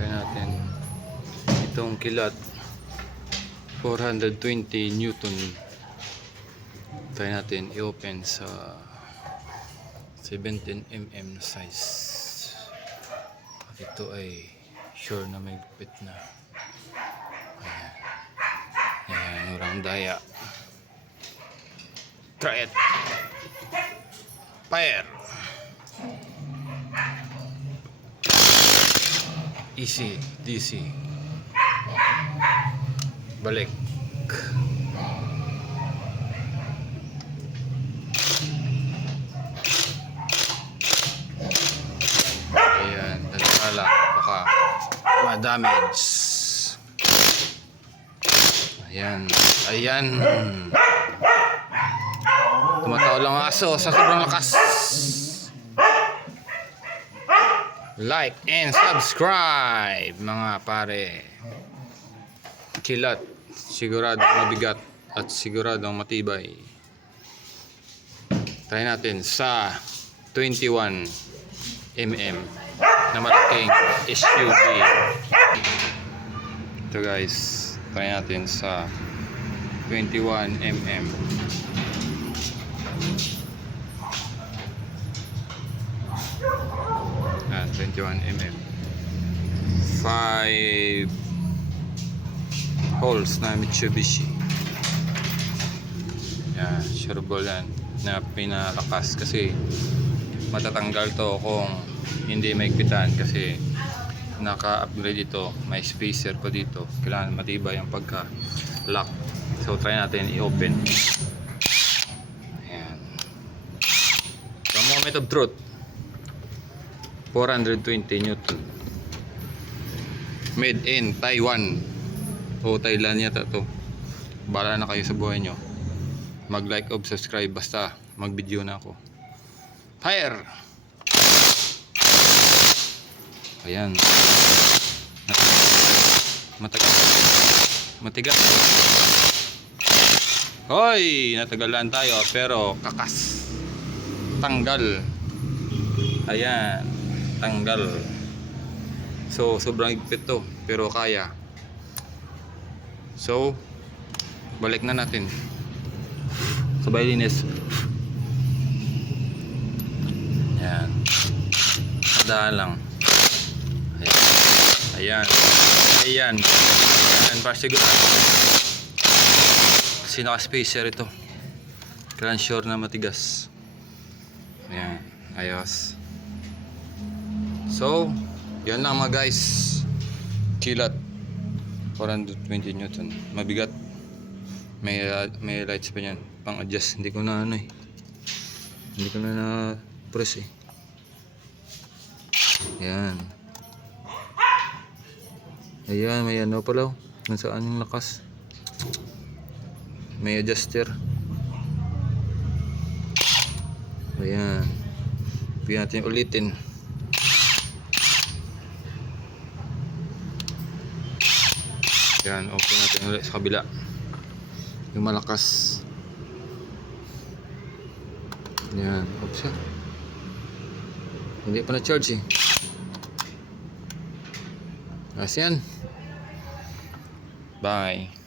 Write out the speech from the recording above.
Try natin itong kilat 420 Newton. Try natin i-open sa 17mm na size. At ito ay sure na may gupit na. Ayan. Ayan, urang daya. Try it. Fire. Easy, DC. Balik. Ayan, dalala. Baka ma-damage. Ayan. Ayan. Tumatawa lang ang aso sa sobrang lakas. Like and subscribe mga pare. Kilat, sigurado mabigat at siguradong matibay. Try natin sa 21mm na malaking SUV. Ito guys, try natin sa 21mm. 21mm 5 holes na Mitsubishi. Yan, sure ball yan na pinalakas kasi matatanggal to kung hindi maigpitan kasi naka-upgrade ito, may spacer pa dito, kailangan matibay ang pagka-lock. So try natin i-open. Ayan, the moment of truth. 420 Newton. Made in Taiwan o Thailand yata to. Bala na kayo sa buhay nyo. Mag like o subscribe basta mag video na ako. Fire. Ayan. Matigas. Hoy, natagalan tayo pero kakas. Tanggal. Ayan, tanggal. So sobrang higpit to pero kaya. So balik na natin. Sabay linis. Ayan. Sadaan lang. Ayan. Ayan. Ayan para siguro. Kasi naka-spacer ito. Kailan sure na matigas. Ayan. Ayos. So, yan lang mga guys. Kilat 420 Newton. Mabigat. May lights pa yan. Pang adjust. Hindi ko na Hindi ko na press eh. Yan. Ayan, may ano pala. Nasaan yung lakas. May adjuster. Ayan. Pwede natin ulitin. Yan, open natin ulit sa kabila. Yung malakas. Yan, off siya. Hindi pa na-charge eh. As yan. Bye.